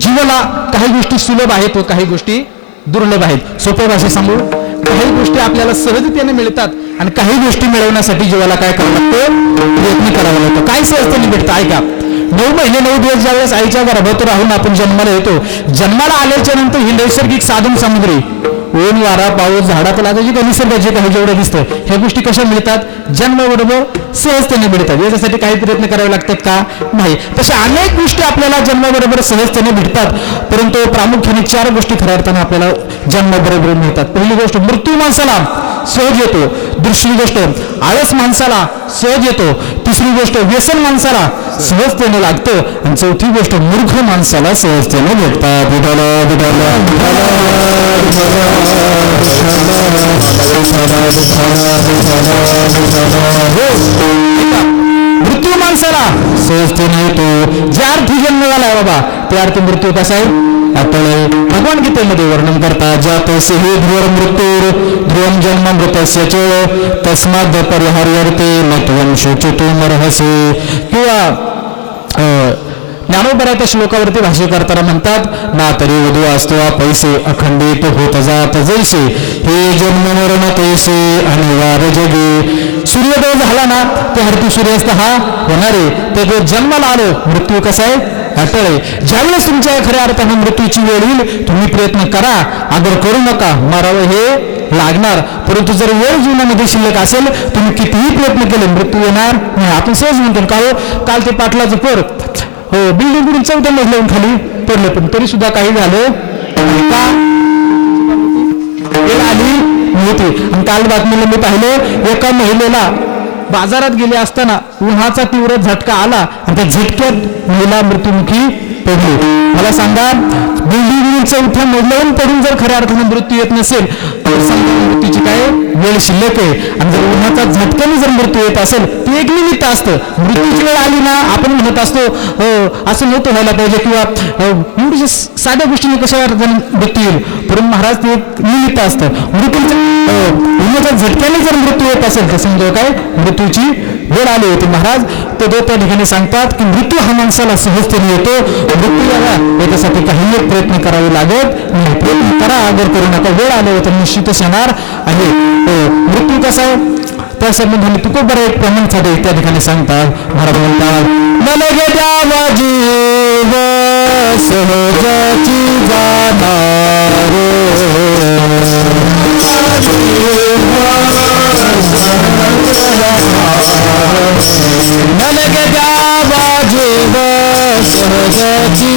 जीवाला काही गोष्टी सुलभ आहेत व काही गोष्टी दुर्लभ आहेत. सोप्या भाषेत सांगू? काही गोष्टी आपल्याला सहजतेने मिळतात आणि काही गोष्टी मिळवण्यासाठी जीवाला काय करावं लागतं? प्रयत्न करावा लागतो. काय सहजतेने भेटतं ऐका. नऊ महिने नऊ दिवस ज्यावेळेस आईच्या गर्भात राहून आपण जन्माला येतो जन्माला आल्याच्यानंतर ही नैसर्गिक साधन सामग्री ऊन वारा पाऊस झाडात लागायची का निसर्गाची काही जेवढं दिसतं ह्या गोष्टी कशा मिळतात? जन्माबरोबर सहजतेने मिळतात. याच्यासाठी काही प्रयत्न करावे लागतात का? नाही. तशा अनेक गोष्टी आपल्याला जन्माबरोबर सहजतेने भेटतात परंतु प्रामुख्याने चार गोष्टी खऱ्या अर्थानं आपल्याला जन्माबरोबर मिळतात. पहिली गोष्ट मृत्यू माणसाला सहज येतो. दुसरी गोष्ट आळस माणसाला सहज येतो. तिसरी गोष्ट व्यसन माणसाला सहजतेने लागतं. आणि चौथी गोष्ट मूर्ख माणसाला सहजतेने भेटतात. विठाला हो. मृत्यू माणसाला सहजतेने येतो. ज्या अर्थी जन्म झालाय बाबा त्या अर्थी मृत्यू कसा आहे? आपण भगवान गीतेमध्ये वर्णन करतात ज्यात हे ध्रुवर मृत्यूर ध्रुवम जन्म मृतस्य च परिहार परिहार्यर्थे नत्वम शोचितो किंवा अं, श्लोकावरती भाष्य करताना म्हणतात ना तरी वधू असतो पैसे अखंडित होत जात जैसे. हे जन्म मरण तैसे अनिवार्य जगे. सूर्योदय झाला ना ते हरती सूर्यास्त हा होणारे. ते जो जन्माला आलो मृत्यू कसा आहे? अटळे. ज्यावेळेस तुमच्या खऱ्या अर्थानं मृत्यूची वेळ येईल तुम्ही प्रयत्न करा. आदर करू नका. मरावं हे लागणार. परंतु जर वेळ जीवनामध्ये शिल्लक असेल तुम्ही कितीही प्रयत्न केले मृत्यू येणार नाही. आपण सहज म्हणतो का हो काल ते पाटलाचं पोर. हो बिल्डिंग बिल्डिंग चौथ्या मजल्यावरून खाली पडलं पण तरी सुद्धा काही झालं. आली होती आणि काल बातमीला मी पाहिलं एका महिलेला बाजारात गेले असताना उन्हाचा तीव्र झटका आला आणि त्या झटक्यात महिला मृत्युमुखी पडली. मला सांगा बिल्डिंग चौथ्या मजल्यावरून पडून जर खऱ्या अर्थानं मृत्यू येत नसेल तर मृत्यूची काय वेळ शिल्लक आहे. आणि जर उन्हाचा झटक्याने जर मृत्यू येत असेल ते एक निमित्त असतं. मृत्यूची वेळ आली ना आपण म्हणत असतो हो, असं नव्हतं व्हायला पाहिजे किंवा "हो, साध्या गोष्टीने कशा अर्थाने मृत्यू येईल? परंतु महाराज ते एक निमित्त असतं. मृत्यूचं अं, झटक्याने जर मृत्यू येत असेल तर समजा काय? मृत्यूची वेळ आली होती महाराज. ते दो त्या ठिकाणी सांगतात की मृत्यू हा माणसाला सहजतेने येतो. मृत्यू यावा याच्यासाठी काही एक प्रयत्न करावे लागत नाही. प्रयत्न करा आदर करू नका. वेळ आले तर निश्चितच येणार आहे. हो, मृत्यू कसा आहे? त्या संबंधाने तुको बरं एक प्रमाण साधे त्या ठिकाणी सांगतात. महाराज म्हणतात मन द्यावा सहजाची जाणार द्यावा जीव सहजाची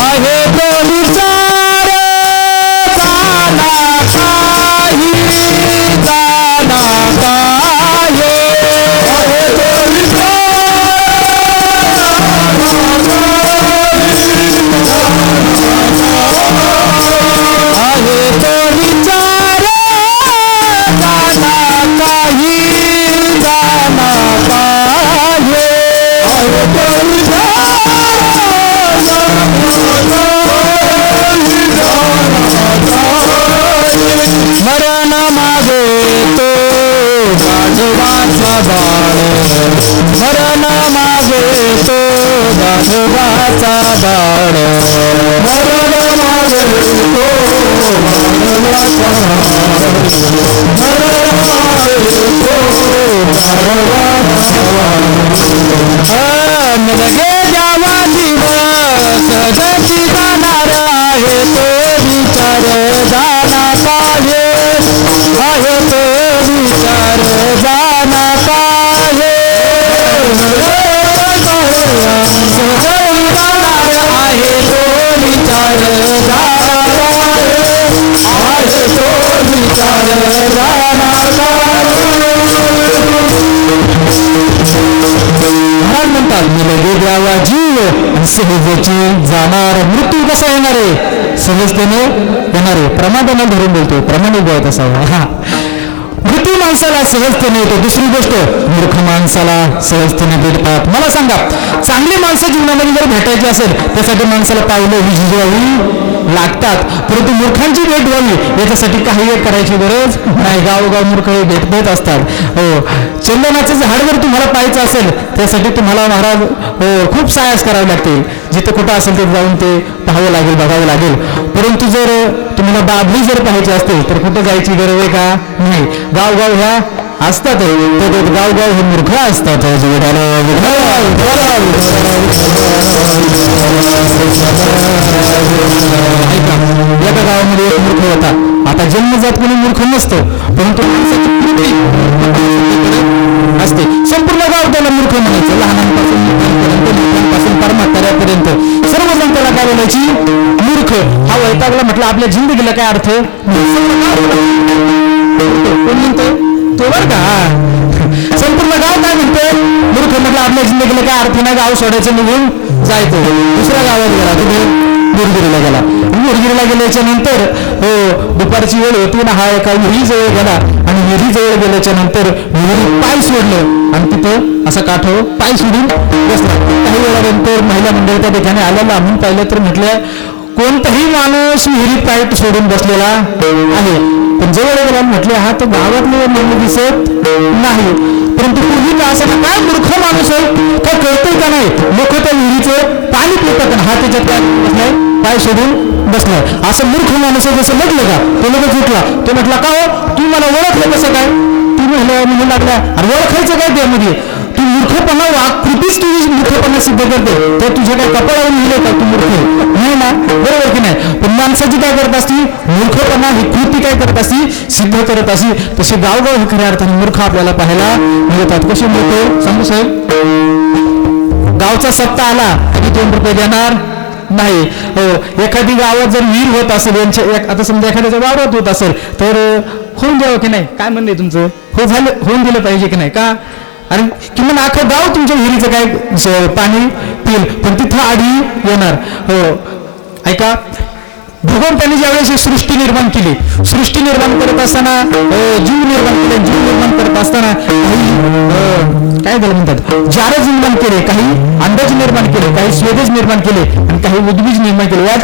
आहे तो गाढवाचा बाळ मरण मागे तो गाढवाचा बाळ मरण मागे तो गाढवाचा सहजेची जाणार मृत्यू कसा येणार आहे? सहजतेने येणार आहे. प्रमादाने धरून बोलतो उभं बोलत असावा हा. मृत्यू माणसाला सहजतेने येतो. दुसरी गोष्ट मूर्ख माणसाला सहजतेने भेटतात. मला सांगा चांगली माणसं जीवनामध्ये जर भेटायची असेल त्यासाठी माणसाला पावलं विजवावी लागतात. परंतु मूर्खांची भेट व्हावी याच्यासाठी काही एक करायची गरज नाही. गावोगाव मूर्ख हे भेट देत असतात. हो. चंदनाचं झाड जर तुम्हाला पाहायचं असेल त्यासाठी तुम्हाला महाराज हो खूप सायास करावे लागतील. जिथे कुठं असेल तिथे जाऊन ते पाहावं लागेल बघावं लागेल. परंतु जर तुम्हाला बाबली जर पाहायची असेल तर कुठं जायची गरज आहे का? नाही. गावगाव ह्या असतात गावगाव हे मूर्ख असतात. एका गावामध्ये एक मूर्ख होता. आता जन्मजात कोणी मूर्ख नसतो. परंतु माणसाची असते. संपूर्ण गाव त्याला मूर्ख म्हणायचं. लहानांपासून मोठ्यांपर्यंत सर्वजण त्याला काय बोलायची मूर्ख. हा वैतागला म्हटलं आपल्या जिंदगीला काय अर्थ? कोण म्हणतो? तो बर का? संपूर्ण गाव काय म्हणतो? मूर्ख म्हटलं आपल्या जिंदगीला काय अर्थ नाही गाव सोडायचं निघून जायचं. दुसऱ्या गावात गेला तुम्ही मुरगिरीला गेला. मुरगिरीला गेल्याच्यानंतर हो दुपारची वेळ होती ना हा एका विहिरीजवळ गेला. आणि विहिरीजवळ गेल्याच्यानंतर विहिरी पाय सोडलं. आणि तिथं असा काठो पाय सोडून बसला. काही वेळानंतर महिला मंडळ त्या ठिकाणी आल्या लांबून पाहिलं तर म्हटलं कोणताही माणूस विहिरीत पाय सोडून बसलेला आहे. पण जवळ गेला म्हटले हा तर गावातले माणूस दिसत नाही. परंतु पूर्वी असं काय मूर्ख माणूस आहे? काय कळतंय का नाही? लोक त्या विहिरीचं पाणी पितात आणि हा त्याच्यात काय बसलाय? पाय सोडून बसलाय. असं मूर्ख माणूस आहे जसं म्हटलं का? तो लगेच झुटला तो म्हटला का हो? तू मला ओळखलं कसं काय? तू म्हणलं म्हणून लागला. अरे ओळखायचं काय त्यामध्ये? तू मूर्खपणा वाकृतीच तुझी मूर्खपणा सिद्ध करते. तर तुझ्या काय कपाळावर लिहिलं का तू मूर्ख? नाही ना? बरोबर की नाही? पण माणसाची काय करत असती? मूर्खपणा ही कृती काय करत असती? सिद्ध करत असती. तसे गावगाव हे खऱ्या अर्थाने मूर्ख आपल्याला पाहायला मिळतात. कसे मिळतो सांगू साहेब? गावचा सत्ता आला तरी दोन रुपये देणार नाही. हो एखादी गावात जर वीर होत असेल यांच्या आता समजा एखाद्याच्या वावरात होत असेल तर होऊन द्यावं की नाही? काय म्हणणे तुमचं? हो झालं होऊन दिलं पाहिजे की नाही? का? आणि किमान अख्खं गाव तुमच्या विहिरीचं काय पाणी पिल पण तिथं आडी येणार. हो. ऐका भगवंतांनी ज्यावेळेस ही सृष्टी निर्माण केली सृष्टी निर्माण करत असताना जीव निर्माण केले जीव निर्माण करत असताना काही काय झालं म्हणतात? जारज निर्माण केले काही अंदाज निर्माण केले काही स्वेदेज निर्माण केले आणि काही उद्बीज निर्माण केले. या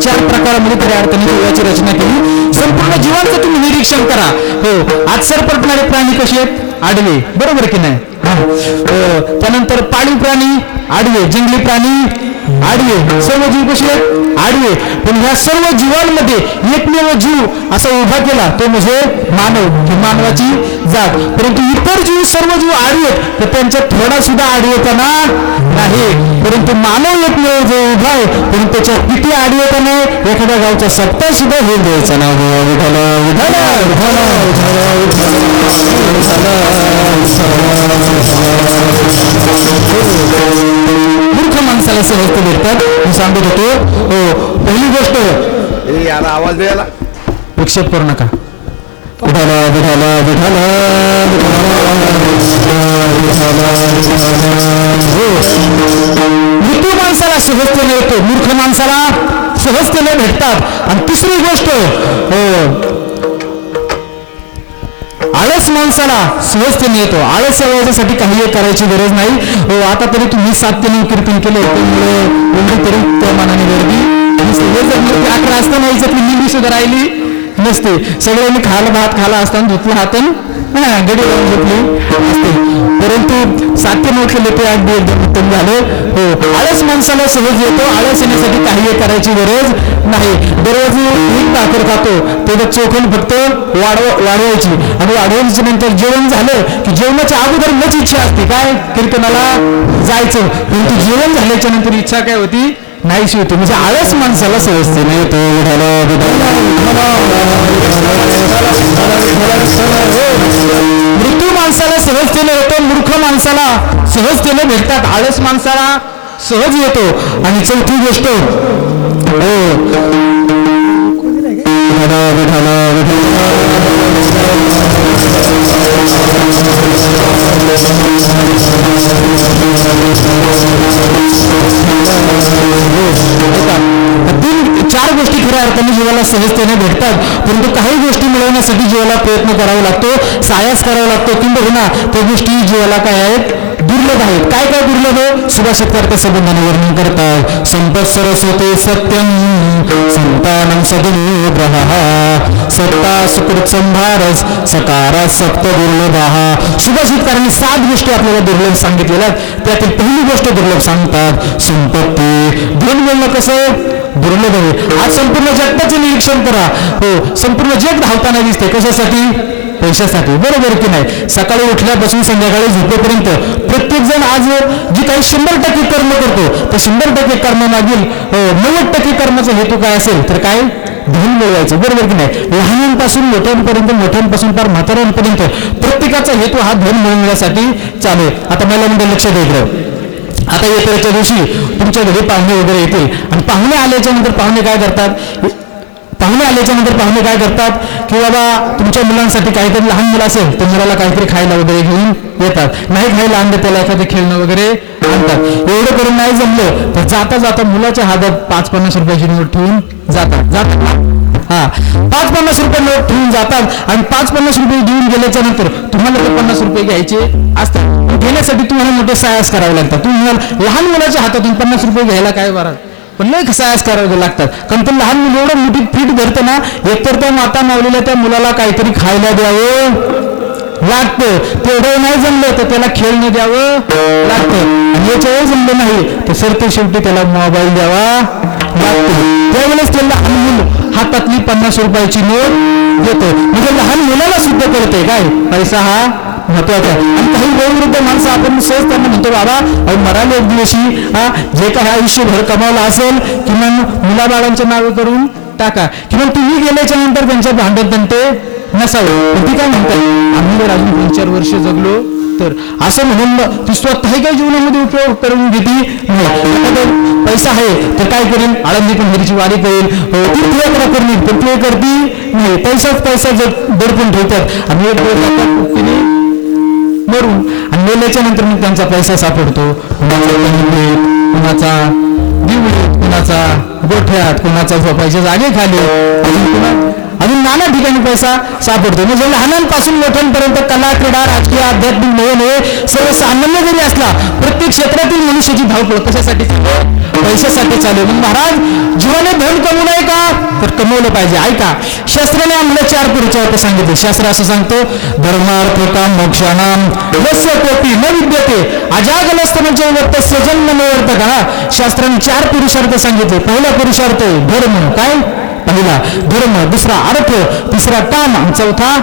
चार प्रकारामध्ये खऱ्या अर्थाने याची रचना केली. संपूर्ण जीवांचं तुम्ही निरीक्षण करा. हो. आज सरपटणारे प्राणी कसे आहेत? आडवे. बरोबर की नाही? त्यानंतर पाळीव प्राणी आडवे जंगली प्राणी आडवे सर्व जीव कसे आहेत? आडवे. पण ह्या सर्व जीवांमध्ये एकमेव जीव असा उभा केला तो म्हणजे मानव. मानवाची जात. परंतु इतर जीव सर्व जीव आडवे तर त्यांच्या थोडा सुद्धा आडवेपणा नाही. परंतु मानव एकमेव जो उभा आहे परंतु त्याच्या किती आडवेपणा आहे एखाद्या गावचा सत्ता सुद्धा हे द्यायचा ना विठाला विठाला विठाला विठाला मूर्ख माणसाला सहजते भेटतात मी सांगत होतो. हो पहिली गोष्ट यार आवाज द्यायला विक्षेप करू नका. विठाला विठाला विठाला मृत्यू माणसाला सहजतेने येतो मूर्ख माणसाला सहजतेने भेटतात. आणि तिसरी गोष्ट हो आळस माणसाला सहजतेने येतो आळस याच्यासाठी काही करायची गरज नाही. हो आता तरी तुम्ही सात ते नऊ कीर्तन केले त्यामुळे एवढी तरी त्या मानाने गर्दी. अकरा असताना सुद्धा राहिली नसते. सगळ्यांनी खायला भात खाला असताना धुतला हातून गडी लावून घेतली. असते. परंतु सात ते नऊ ते अगदी एकदम उत्तम झालं. हो आळस माणसाला सहज येतो. आळस येण्यासाठी काही करायची गरज नाही. दररोज एक भाकर खातो. त्याचं चोखून फक्त वाढव वाढवायची. आणि वाढवायच्या नंतर जेवण झालं की जेवणाच्या अगोदर मच इच्छा असते. काय? कीर्तनाला जायचं. परंतु जेवण झाल्याच्यानंतर इच्छा काय होती? नाहीशी होती. म्हणजे आळस माणसाला सहजते नाही येतो हो. मृत्यू माणसाला सहजतेने येतो मूर्ख माणसाला सहजतेने भेटतात. आळस माणसाला सहज येतो. आणि चौथी गोष्ट हो. हो. तीन चार गोष्टी खऱ्या अर्थाने जीवाला सहजतेने भेटतात. परंतु काही गोष्टी मिळवण्यासाठी जीवाला प्रयत्न करावा लागतो सायास करावा लागतो किंबहुना त्या गोष्टी जीवाला काय आहेत? दुर्लभ आहेत. काय काय दुर्लभ आहे? सुभाषित त्या संबंधाने वर्णन करतात. संपत सरस्वते सत्यम. संतान सदनुग्रह सत्ता सुकृत संभारस. सकारा सप्त दुर्लभ. सुभाषितकारांनी सात गोष्टी आपल्याला दुर्लभ सांगितलेल्या त्यातील पहिली गोष्ट दुर्लभ सांगतात संपत्ती. धन बोलणं कसं दुर्लभ आहे. आज संपूर्ण जगताचे निरीक्षण करा. हो संपूर्ण जग धावताना दिसते कशासाठी? पैशासाठी. बरोबर की नाही? सकाळी उठल्यापासून संध्याकाळी झोपेपर्यंत प्रत्येक जण आज जी काही शंभर टक्के कर्म करतो त्या शंभर टक्के कर्मामागील हो, नव्वद टक्के कर्माचा हेतू काय असेल तर काय? धन मिळवायचं. बरोबर की नाही? लहानांपासून मोठ्यांपर्यंत मोठ्यांपासून फार म्हाताऱ्यांपर्यंत प्रत्येकाचा हेतू हा धन मिळवण्यासाठी चालू आता मला म्हणजे लक्ष द्यायचं आता येत्याच्या दिवशी तुमच्या घरी पाहुणे वगैरे येतील. आणि पाहुणे आल्याच्यानंतर पाहुणे काय करतात? पाहुणे आल्याच्यानंतर पाहुणे काय करतात की बाबा तुमच्या मुलांसाठी काहीतरी लहान मुलं असेल तर मुलाला काहीतरी खायला वगैरे घेऊन येतात. नाही खायला आणलं त्याला एखादं खेळणं वगैरे आणतात. एवढं करून नाही जमलं तर जाता जाता मुलाच्या हातात पाच पन्नास रुपयाची नोट ठेवून जातात. जातात हा. पाच पन्नास रुपये नोट ठेवून जातात आणि पाच पन्नास रुपये देऊन गेल्याच्यानंतर तुम्हाला ते पन्नास रुपये घ्यायचे असतात. घेण्यासाठी तुम्हाला मोठे सायास करावे लागतात. तुम्ही लहान मुलाच्या हातातून पन्नास रुपये घ्यायला काय बरं? पण लय सायास करावे लागतात. कारण ते लहान मुलं एवढं मोठी पीठ धरतं ना एकतर त्या माता मावलेल्या त्या मुलाला काहीतरी खायला द्यावं लागतं. तेवढं नाही जमलं तर त्याला खेळणं द्यावं लागतं. आणि याच्या जमलं नाही तर सरते शेवटी त्याला मोबाईल द्यावा लागतो. त्यावेळेस ते लहान मुलं हातातली पन्नास रुपयाची नोट देतो म्हणजे लहान मुलाला सुद्धा करते काय? पैसा हा? महत्त्वाचा आहे. आणि काही वयोवृद्ध माणसं आपण सहज त्यांना म्हणतो बाबा अहो मराल एक दिवशी जे काही आयुष्यभर कमावलं असेल किमान मुलाबाळांच्या नावे करून टाका. किंवा तुम्ही गेल्याच्यानंतर त्यांच्या भांडत बनते नसावं. ते काय म्हणतात? आम्ही जर अजून दोन चार वर्ष जगलो तर असं म्हणून तू ती स्वतःही काही जीवनामध्ये उपयोग करून घेते पैसा आहे तर काय करेल आळंदी पंढरीची वारी करेल अं, हो, तीर्थयात्रा करेल पण नाही. पैसाच पैसा जर दडपून ठेवतात. आणि मरून आणि मेल्याच्या नंतर मग त्यांचा पैसा सापडतो. कुणाचा कुणाचा दिवळीत कुणाचा गोठ्यात कुणाचा झोपायच्या जागे खाली अजून नाना ठिकाणी पैसा सापडतो म्हणजे लहानांपासून मोठ्यांपर्यंत कला क्रीडा राजकीय आध्यात्मिक नवे नवे सर्वसामान्य जरी असला प्रत्येक क्षेत्रातील मनुष्याची धावपळ कशासाठी चालू पैशासाठी चालू मग महाराज जीवाने धन कमवू नये का? तर कमवलं पाहिजे. ऐका शास्त्राने आम्हाला चार पुढच्या अर्थ सांगितले. शास्त्र असं सांगतो धर्मार्थ काम मोक्षानाम यस्य कोपी न विद्यते अजागलस्तनाचे म्हणजे तस्य जन्म वर्त का शास्त्राने चार पुरुषार्थ सांगितले. पहिला पुरुषार्थ धर्म. काय? पहिला धर्म दुसरा अर्थ तिसरा काम आणि चौथा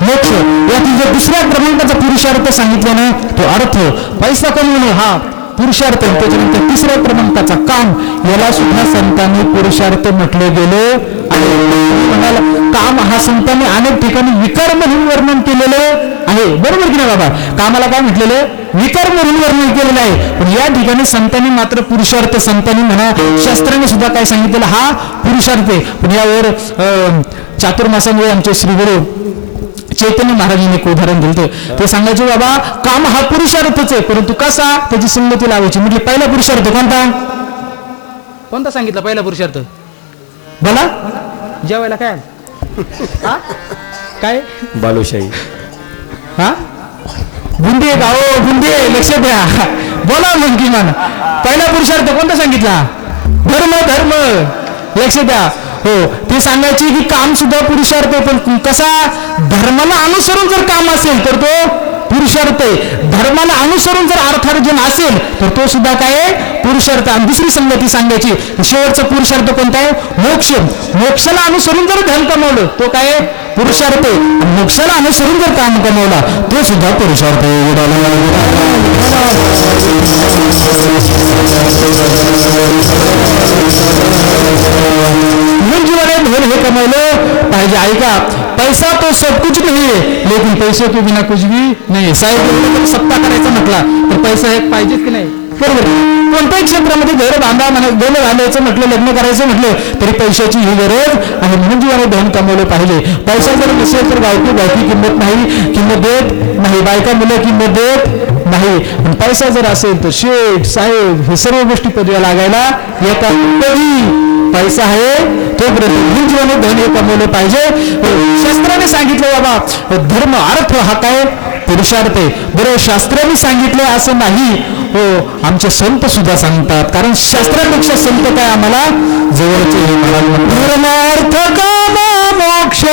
मोक्ष. यातील जो दुसऱ्या क्रमांकाचा पुरुषार्थ सांगितला ना तो अर्थ पैसा कमवणे हा पुरुषार्थ. त्याच्यानंतर तिसऱ्या क्रमांकाचा काम याला सुद्धा संतांनी पुरुषार्थ म्हटले गेले. आहे हा संतांनी अनेक ठिकाणी विकार म्हणून वर्णन केलेलं आहे. बरोबर की नाही बाबा? कामाला काय म्हटलेलं? विकार म्हणून वर्णन केलेलं आहे. पण या ठिकाणी संतांनी मात्र पुरुषार्थ संतांनी म्हणा शास्त्राने सुद्धा काय सांगितलेलं? हा पुरुषार्थ आहे. पण यावर चातुर्मासामुळे आमचे श्रीगुरु चैतन्य महाराजांनी एक उदाहरण दिलं ते सांगायचे बाबा काम हा पुरुषार्थच आहे. परंतु कसा त्याची संगती लावायची? म्हणजे पहिला पुरुषार्थ कोणता? कोणता सांगितला पहिला पुरुषार्थ? बोला. जेवायला काय? हा? काय? बालुशाही. हा? बुंदी हो बुंदी लक्ष द्या बोला मग किमान पहिला पुरुषार्थ कोणता सांगितला? धर्म धर्म. लक्ष द्या हो ते सांगायचे की काम सुद्धा पुरुषार्थ आहे पण कसा? धर्माला अनुसरून जर काम असेल तर तो पुरुषार्थ आहे. धर्माला अनुसरून जर अर्थार्जन असेल तर तो सुद्धा काय पुरुषार्थ आणि दुसरी संगती सांगायची. शेवटचा पुरुषार्थ कोणता आहे? मोक्ष. मोक्षाला अनुसरून जर धन कमवलं तो काय पुरुषार्थ आहे. मोक्षाला अनुसरून जर काम कमवला तो सुद्धा पुरुषार्थ म्हणून जीवाने धन हे कमवलं पाहिजे. ऐका पैसा तो सब कुछ नाही है लेकिन पैसे के बिना कुछ भी नाही है. साहेब सत्ता करायचा म्हटला तर पैसा एक पाहिजेच की नाही? बरोबर. कोणत्याही क्षेत्रामध्ये घर बांधा म्हणा गेलं घालायचं म्हटलं लग्न करायचं म्हटलं तरी पैशाची ही गरज आहे म्हणून जीवाने धन कमवलं पाहिजे. पैसा जर नसेल तर बायको बायकी किंमत नाही किंमत देत नाही बायका मुलं किंमत देत नाही. पण पैसा जर असेल तर शेठ साहेब हे सर्व गोष्टी पदव्या लागायला येतात. कधी पैसा आहे तोपर्यंत जीवाने धन हे कमवलं पाहिजे. शास्त्राने सांगितलं बाबा धर्म अर्थ हा काय? पुरुषार्थ आहे. बरं शास्त्राने सांगितलं असं नाही. हो आमचे संत सुद्धा सांगतात. कारण शास्त्रापेक्षा संत काय आम्हाला जवळचे हे महाराज धर्मार्थ मोक्ष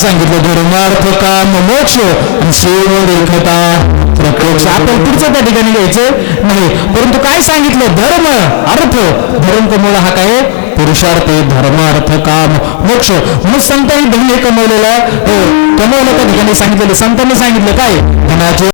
सांगितलं धर्मार्थ काम मोक्ष आणि शेवट प्रत्यक्ष. आपण पुढचं त्या ठिकाणी घ्यायचं नाही परंतु काय सांगितलं? धर्म अर्थ. धर्म कमवला हा काय? पुरुषार्थ धर्मार्थ काम मोक्ष. म्हणून संतांनी धन हे कमवलेलं हो, कमवलं त्या ठिकाणी सांगितलेलं. संतांनी सांगितलं काय? धनाचे